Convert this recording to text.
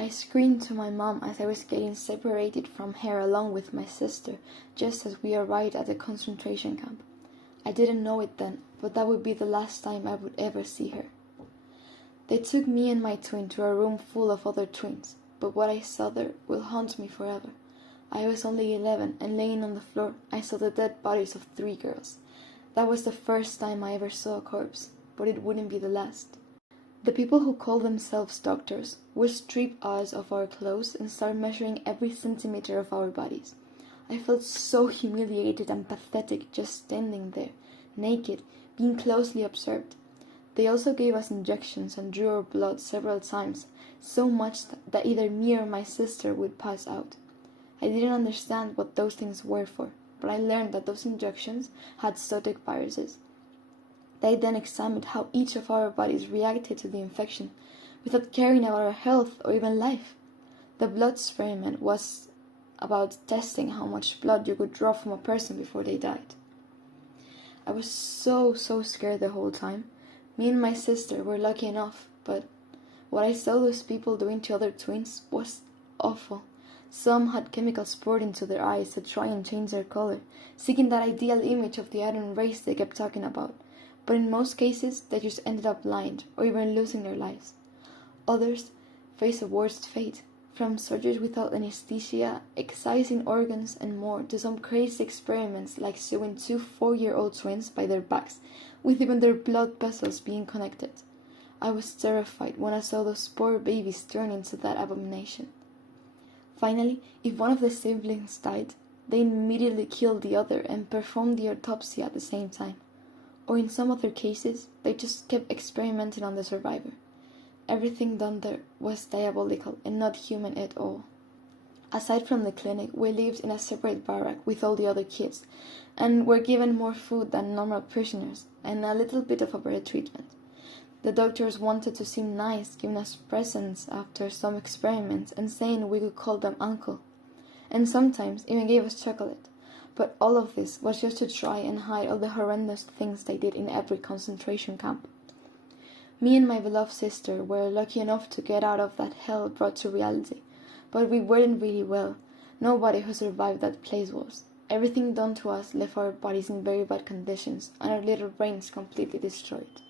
I screamed to my mom as I was getting separated from her along with my sister, just as we arrived at the concentration camp. I didn't know it then, but that would be the last time I would ever see her. They took me and my twin to a room full of other twins, but what I saw there will haunt me forever. I was only 11, and laying on the floor, I saw the dead bodies of 3 girls. That was the first time I ever saw a corpse, but it wouldn't be the last. The people who call themselves doctors would strip us of our clothes and start measuring every centimeter of our bodies. I felt so humiliated and pathetic just standing there, naked, being closely observed. They also gave us injections and drew our blood several times, so much that either me or my sister would pass out. I didn't understand what those things were for, but I learned that those injections had zoonotic viruses. They then examined how each of our bodies reacted to the infection, without caring about our health or even life. The blood experiment was about testing how much blood you could draw from a person before they died. I was so scared the whole time. Me and my sister were lucky enough, but what I saw those people doing to other twins was awful. Some had chemicals poured into their eyes to try and change their color, seeking that ideal image of the iron race they kept talking about. But in most cases, they just ended up blind or even losing their lives. Others faced a worse fate, from surgeries without anesthesia, excising organs and more, to some crazy experiments like sewing 2 4-year-old twins by their backs, with even their blood vessels being connected. I was terrified when I saw those poor babies turn into that abomination. Finally, if one of the siblings died, they immediately killed the other and performed the autopsy at the same time. Or in some other cases, they just kept experimenting on the survivor. Everything done there was diabolical and not human at all. Aside from the clinic, we lived in a separate barrack with all the other kids, and were given more food than normal prisoners, and a little bit of a better treatment. The doctors wanted to seem nice, giving us presents after some experiments and saying we could call them uncle, and sometimes even gave us chocolate. But all of this was just to try and hide all the horrendous things they did in every concentration camp. Me and my beloved sister were lucky enough to get out of that hell brought to reality, but we weren't really well. Nobody who survived that place was. Everything done to us left our bodies in very bad conditions and our little brains completely destroyed.